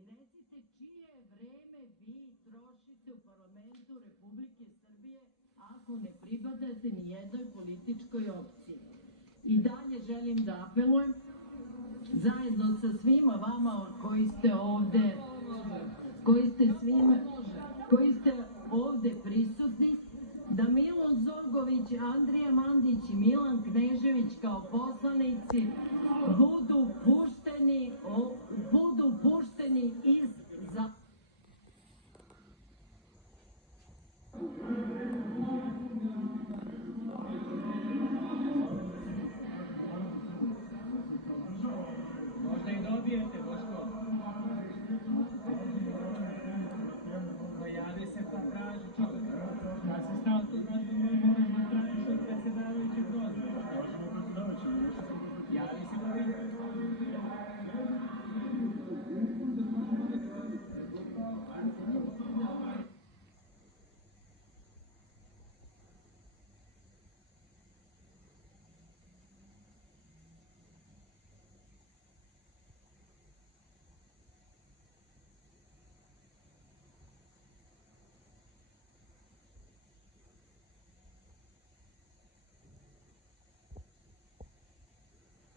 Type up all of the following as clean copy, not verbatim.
i recite čije vreme vi trošite u parlamentu Republike Srbije ako ne pripadate ni jednoj političkoj opciji. I dalje želim da apelujem zajedno sa svima vama koji ste ovde, koji ste ovde prisutni, da Milun Zogović, Andrija Mandić i Milan Knežević kao poslanici budu pušteni iz zatvora. Možda i dobijete, Boško. Pojavi se pa traži čovjek. Ja sam stao tu, znaš da moraš da tražiš od predsjedavajućeg dozvora. Javi se pa vidite.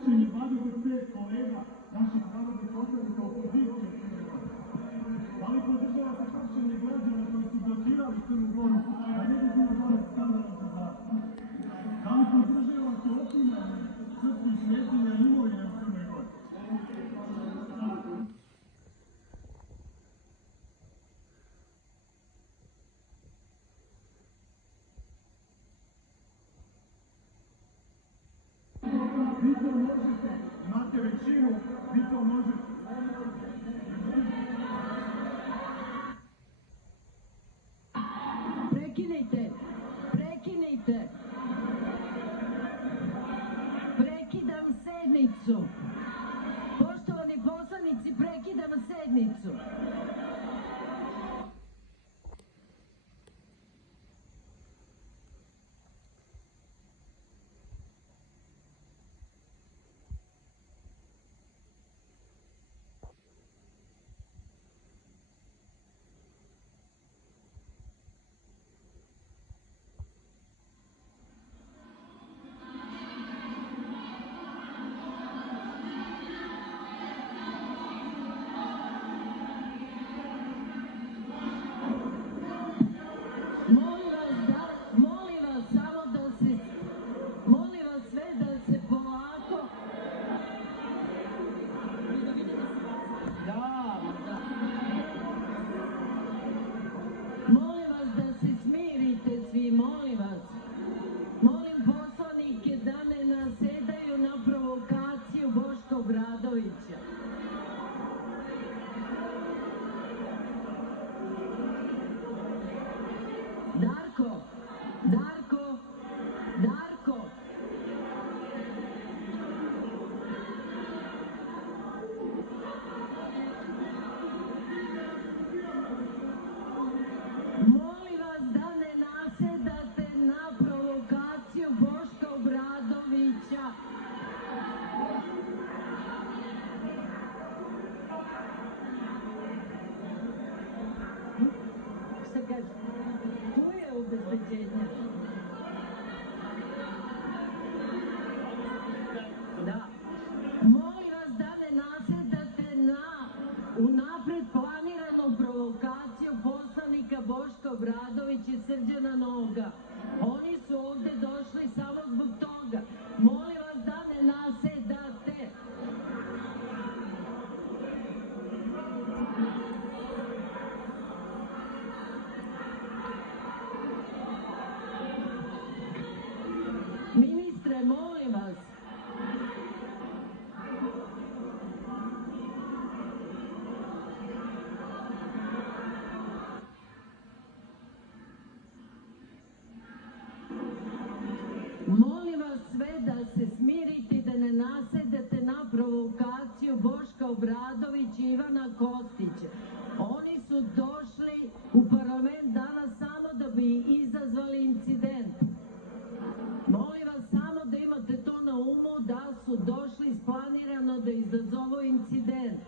Mišljenje 25 kolega naših narodnih poslanika opozicije. Da li podržavate hapšenje građana koji su blokirali Crnu Goru, a ne bi bilo gore stavljeno za zakon? Da li podržavate otimanje srpskih svetinja i imovine u Crnoj Gori? Vi to možete, imate većinu, vi to možete. Prekinite. Prekidam sednicu. Poštovani poslanici, prekidam sednicu. Molim vas sve da se polako... Da. Molim vas da se smirite svi, molim vas. Molim poslanike da ne nasedaju na provokaciju Boška Obradovića. Darko! Molim vas da ne nasedate na provokaciju Boška Obradovića. Šta kaže? Tu je obezbeđenje. Da. Molim vas da ne nasedate na unapred planiranu provokaciju poslanika Boška Obradovića i Srđana Noga. Oni su ovde došli samo zbog toga. Molim vas da ne nasedate. Ministre, molim vas. Molim vas sve da se smirite i da ne nasedate na provokaciju Boška Obradovića i Ivana Kostića. Oni su došli u parlament danas samo da bi izazvali incident. Molim vas samo da imate to na umu da su došli isplanirano da izazovu incident.